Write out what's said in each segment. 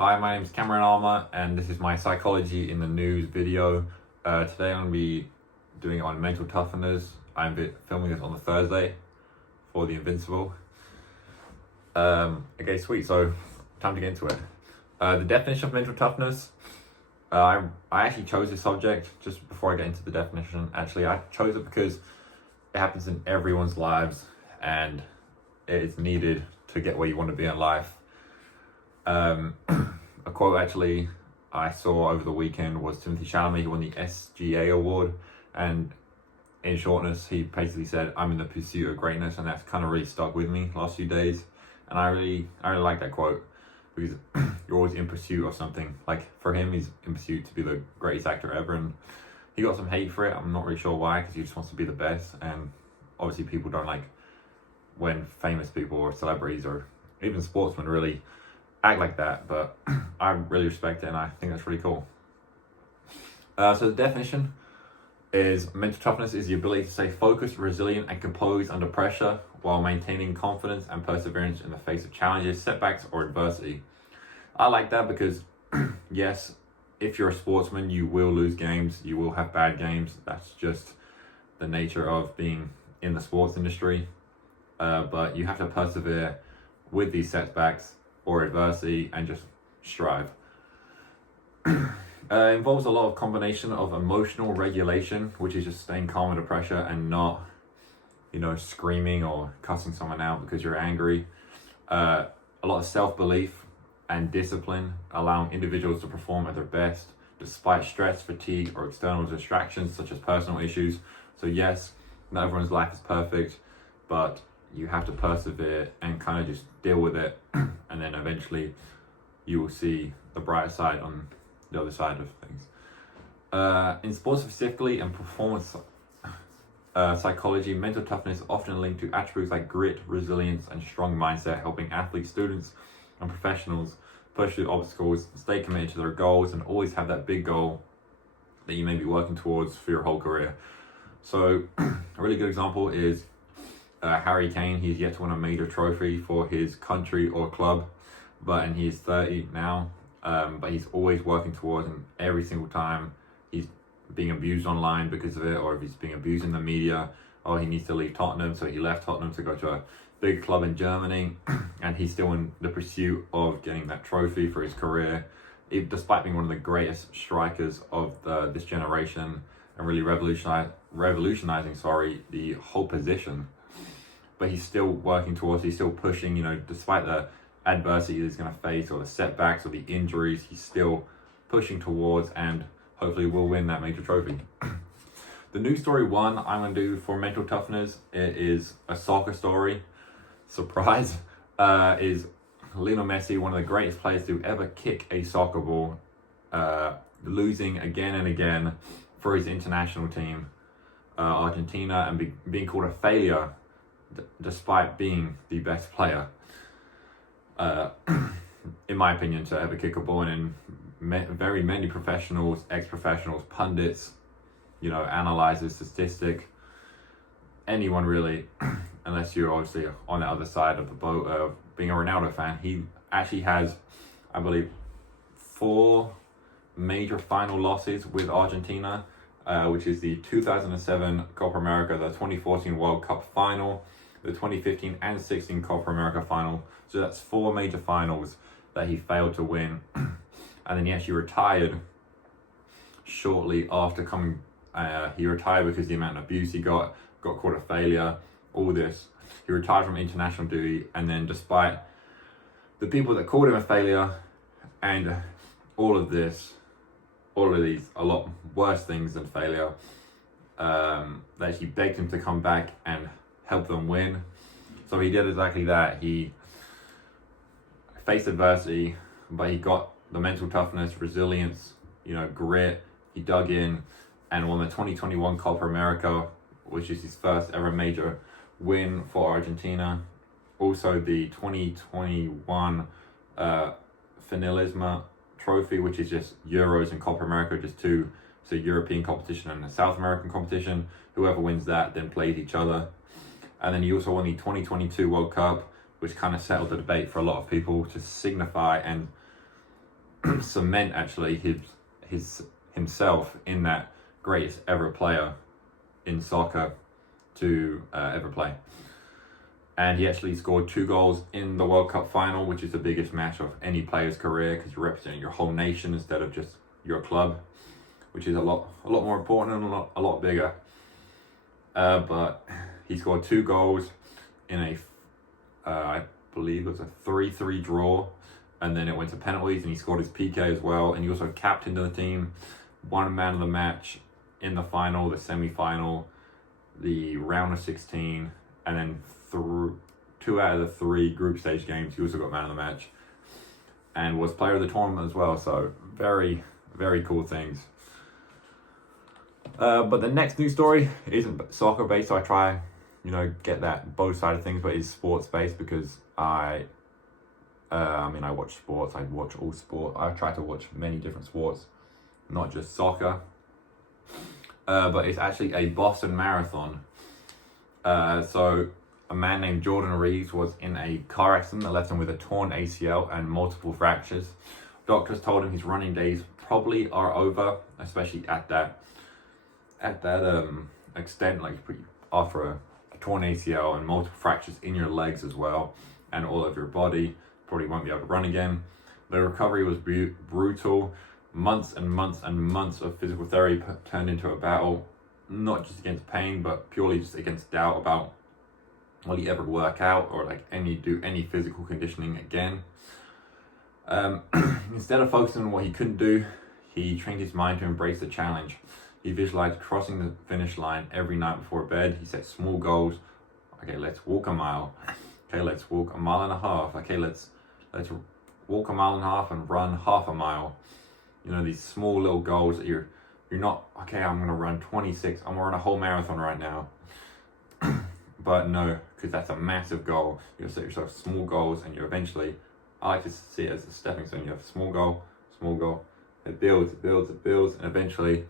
Hi, my name is Cameron Armour, and this is my Psychology in the News video. Today I'm going to be doing it on mental toughness. Filming this on the Thursday for the Invincible. Okay, sweet. So, time to get into it. The definition of mental toughness. I actually chose this subject just before I get into the definition. Actually, I chose it because it happens in everyone's lives, and it's needed to get where you want to be in life. A quote actually I saw over the weekend was Timothy Chalamet, who won the SGA award, and in shortness he basically said, "I'm in the pursuit of greatness," and that's kind of really stuck with me last few days. And I really like that quote because you're always in pursuit of something. Like for him, he's in pursuit to be the greatest actor ever, and he got some hate for it. I'm not really sure why, because he just wants to be the best, and obviously people don't like when famous people or celebrities or even sportsmen really act like that, but I really respect it and I think that's really cool. So the definition is mental toughness is the ability to stay focused, resilient, and composed under pressure while maintaining confidence and perseverance in the face of challenges, setbacks, or adversity. I like that because yes, if you're a sportsman, you will lose games, you will have bad games. That's just the nature of being in the sports industry. But you have to persevere with these setbacks or adversity and just strive. Involves a lot of combination of emotional regulation, which is just staying calm under pressure and not, screaming or cussing someone out because you're angry. A lot of self-belief and discipline, allowing individuals to perform at their best despite stress, fatigue, or external distractions such as personal issues. So yes, not everyone's life is perfect, but you have to persevere and kind of just deal with it, and then eventually you will see the brighter side on the other side of things. In sports specifically and performance psychology, mental toughness is often linked to attributes like grit, resilience, and strong mindset, helping athletes, students, and professionals push through obstacles, stay committed to their goals, and always have that big goal that you may be working towards for your whole career. So a really good example is Harry Kane. He's yet to win a major trophy for his country or club, and he's 30 now, but he's always working towards, and every single time he's being abused online because of it, or if he's being abused in the media, he needs to leave Tottenham, so he left Tottenham to go to a big club in Germany, and he's still in the pursuit of getting that trophy for his career, despite being one of the greatest strikers of this generation and really revolutionizing the whole position. But he's still working towards, he's still pushing, despite the adversity he's going to face or the setbacks or the injuries, he's still pushing towards and hopefully will win that major trophy. The news story one I'm going to do for mental toughness, it is a soccer story. Surprise, is Lionel Messi, one of the greatest players to ever kick a soccer ball, losing again and again for his international team, Argentina, and being called a failure despite being the best player, in my opinion, to ever kick a ball. And very many professionals, ex-professionals, pundits, analyzers, statistic, anyone really, unless you're obviously on the other side of the boat of being a Ronaldo fan, he actually has, I believe, 4 major final losses with Argentina, which is the 2007 Copa America, the 2014 World Cup final, the 2015 and 16 Copa America final. So that's 4 major finals that he failed to win. And then he actually retired shortly after coming. He retired because the amount of abuse he got called a failure, all this. He retired from international duty, and then despite the people that called him a failure and all of these a lot worse things than failure, they actually begged him to come back and help them win. So he did exactly that. He faced adversity, but he got the mental toughness, resilience, grit. He dug in and won the 2021 Copa America, which is his first ever major win for Argentina. Also the 2021 Finalisma Trophy, which is just Euros and Copa America, just two. So European competition and a South American competition. Whoever wins that then plays each other. And then he also won the 2022 World Cup, which kind of settled the debate for a lot of people to signify and cement actually his himself in that greatest ever player in soccer to ever play. And he actually scored 2 goals in the World Cup final, which is the biggest match of any player's career because you're representing your whole nation instead of just your club, which is a lot more important and a lot bigger. But he scored 2 goals in I believe it was a 3-3 draw, and then it went to penalties, and he scored his PK as well, and he also captained the team, won man of the match in the final, the semi-final, the round of 16, and then through 2 out of the 3 group stage games, he also got man of the match, and was player of the tournament as well. So very, very cool things. But the next news story isn't soccer based, so I try, get that both sides of things, but it's sports based because I watch sports. I watch all sport. I try to watch many different sports, not just soccer. But it's actually a Boston Marathon. So a man named Jordan Reeves was in a car accident that left him with a torn ACL and multiple fractures. Doctors told him his running days probably are over, especially at that extent, like after a torn ACL and multiple fractures in your legs as well and all over your body. Probably won't be able to run again. The recovery was brutal. Months and months and months of physical therapy turned into a battle, not just against pain, but purely just against doubt about will he ever work out or do any physical conditioning again. Instead of focusing on what he couldn't do, he trained his mind to embrace the challenge. He visualized crossing the finish line every night before bed. He set small goals. Okay, let's walk a mile. Okay, let's walk 1.5 miles. Okay, let's walk 1.5 miles and run half a mile. These small little goals that you're not, okay, I'm going to run 26. I'm going to run a whole marathon right now. But no, because that's a massive goal. You set yourself small goals, and you eventually, I like to see it as a stepping stone. You have small goal. It builds, and eventually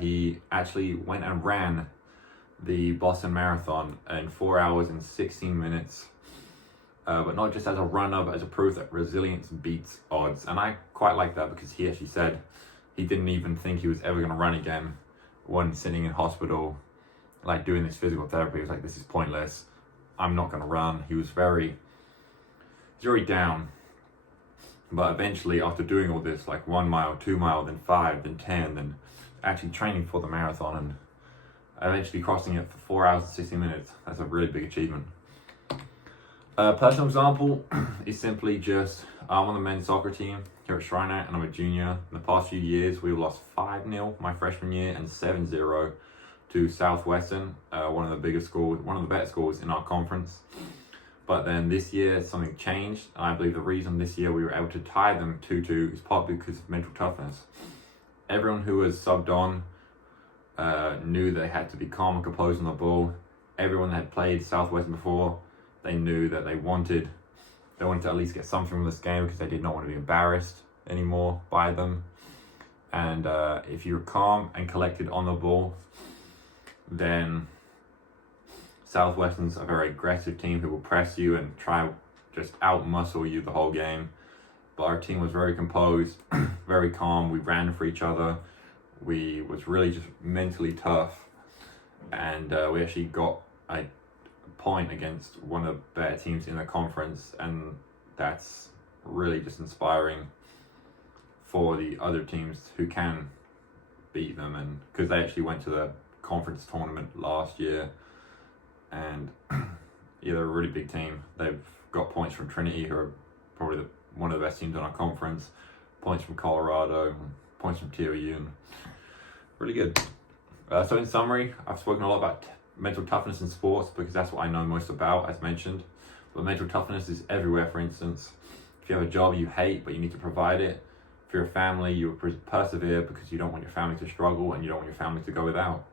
he actually went and ran the Boston Marathon in 4 hours and 16 minutes. But not just as a runner, but as a proof that resilience beats odds. And I quite like that because he actually said he didn't even think he was ever going to run again when sitting in hospital, doing this physical therapy. He was like, this is pointless. I'm not going to run. He was very down. But eventually, after doing all this, 1 mile, 2 mile, then 5, then 10, then actually training for the marathon and eventually crossing it for 4 hours and 60 minutes, that's a really big achievement. A personal example is simply just, I'm on the men's soccer team here at Shriner, and I'm a junior. In the past few years, we've lost 5-0 my freshman year and 7-0 to Southwestern, one of the biggest schools, one of the better schools in our conference. But then this year, something changed, and I believe the reason this year we were able to tie them 2-2 is partly because of mental toughness. Everyone who was subbed on knew they had to be calm and composed on the ball. Everyone that had played Southwestern before, they knew that they wanted to at least get something from this game because they did not want to be embarrassed anymore by them. And if you're calm and collected on the ball, then Southwestern's a very aggressive team who will press you and try just out-muscle you the whole game. But our team was very composed, very calm. We ran for each other. We was really just mentally tough. And we actually got a point against one of the better teams in the conference. And that's really just inspiring for the other teams who can beat them. And because they actually went to the conference tournament last year. And yeah, they're a really big team. They've got points from Trinity, who are probably one of the best teams in our conference, points from Colorado, points from TOU, and really good. So in summary, I've spoken a lot about mental toughness in sports because that's what I know most about, as mentioned. But mental toughness is everywhere. For instance, if you have a job you hate but you need to provide it, for your family, you persevere because you don't want your family to struggle and you don't want your family to go without.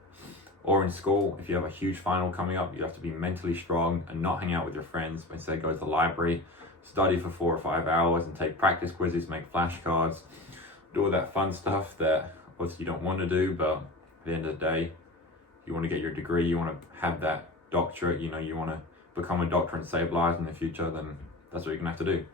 Or in school, if you have a huge final coming up, you have to be mentally strong and not hang out with your friends, but instead go to the library, study for 4 or 5 hours and take practice quizzes, make flashcards, do all that fun stuff that obviously you don't want to do, but at the end of the day, you want to get your degree, you want to have that doctorate, you want to become a doctor and save lives in the future, then that's what you're going to have to do.